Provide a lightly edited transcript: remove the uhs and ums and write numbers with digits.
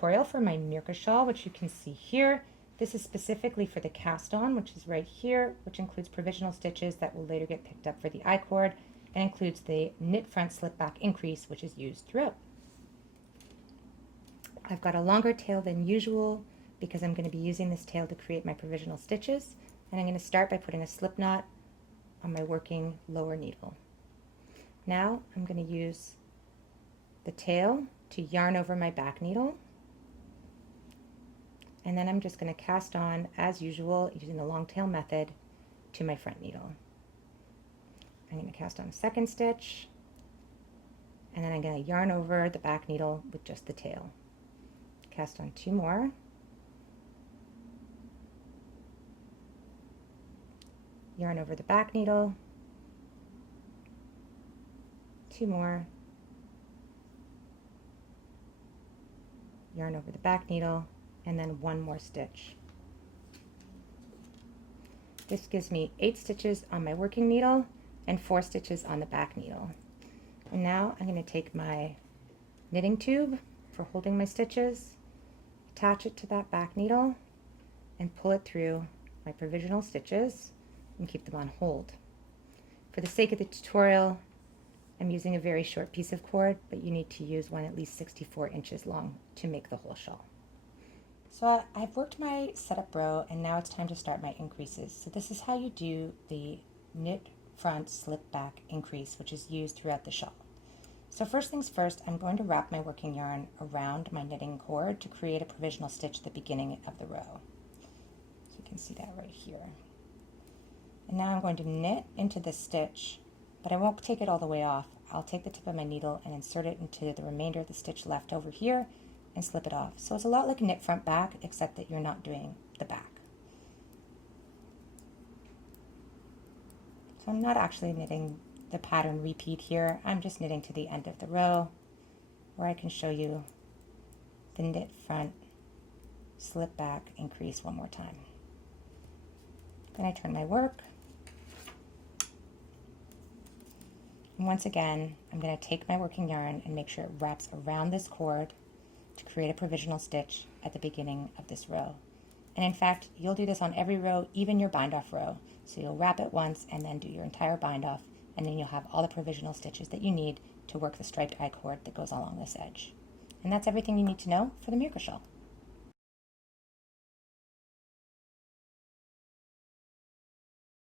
tutorial for my Mirka shawl, which you can see here. This is specifically for the cast on, which is right here, which includes provisional stitches that will later get picked up for the I-cord, and includes the knit front slip back increase, which is used throughout. I've got a longer tail than usual because I'm going to be using this tail to create my provisional stitches, and I'm going to start by putting a slip knot on my working lower needle. Now I'm going to use the tail to yarn over my back needle, and then I'm just going to cast on as usual using the long tail method to my front needle. I'm going to cast on a second stitch, and then I'm going to yarn over the back needle with just the tail. Cast on 2 more, yarn over the back needle, 2 more, yarn over the back needle, and then 1 more stitch. This gives me 8 stitches on my working needle and 4 stitches on the back needle. And now I'm going to take my knitting tube for holding my stitches, attach it to that back needle, and pull it through my provisional stitches and keep them on hold. For the sake of the tutorial, I'm using a very short piece of cord, but you need to use one at least 64 inches long to make the whole shawl. So I've worked my setup row, and now it's time to start my increases. So this is how you do the knit front slip back increase, which is used throughout the shawl. So first things first, I'm going to wrap my working yarn around my knitting cord to create a provisional stitch at the beginning of the row. So you can see that right here. And now I'm going to knit into this stitch, but I won't take it all the way off. I'll take the tip of my needle and insert it into the remainder of the stitch left over here and slip it off. So it's a lot like knit front back, except that you're not doing the back. So I'm not actually knitting the pattern repeat here. I'm just knitting to the end of the row where I can show you the knit front slip back increase one more time. Then I turn my work. And once again, I'm going to take my working yarn and make sure it wraps around this cord to create a provisional stitch at the beginning of this row. And in fact, you'll do this on every row, even your bind off row. So you'll wrap it once and then do your entire bind off, and then you'll have all the provisional stitches that you need to work the striped I-cord that goes along this edge. And that's everything you need to know for the Mirka shawl.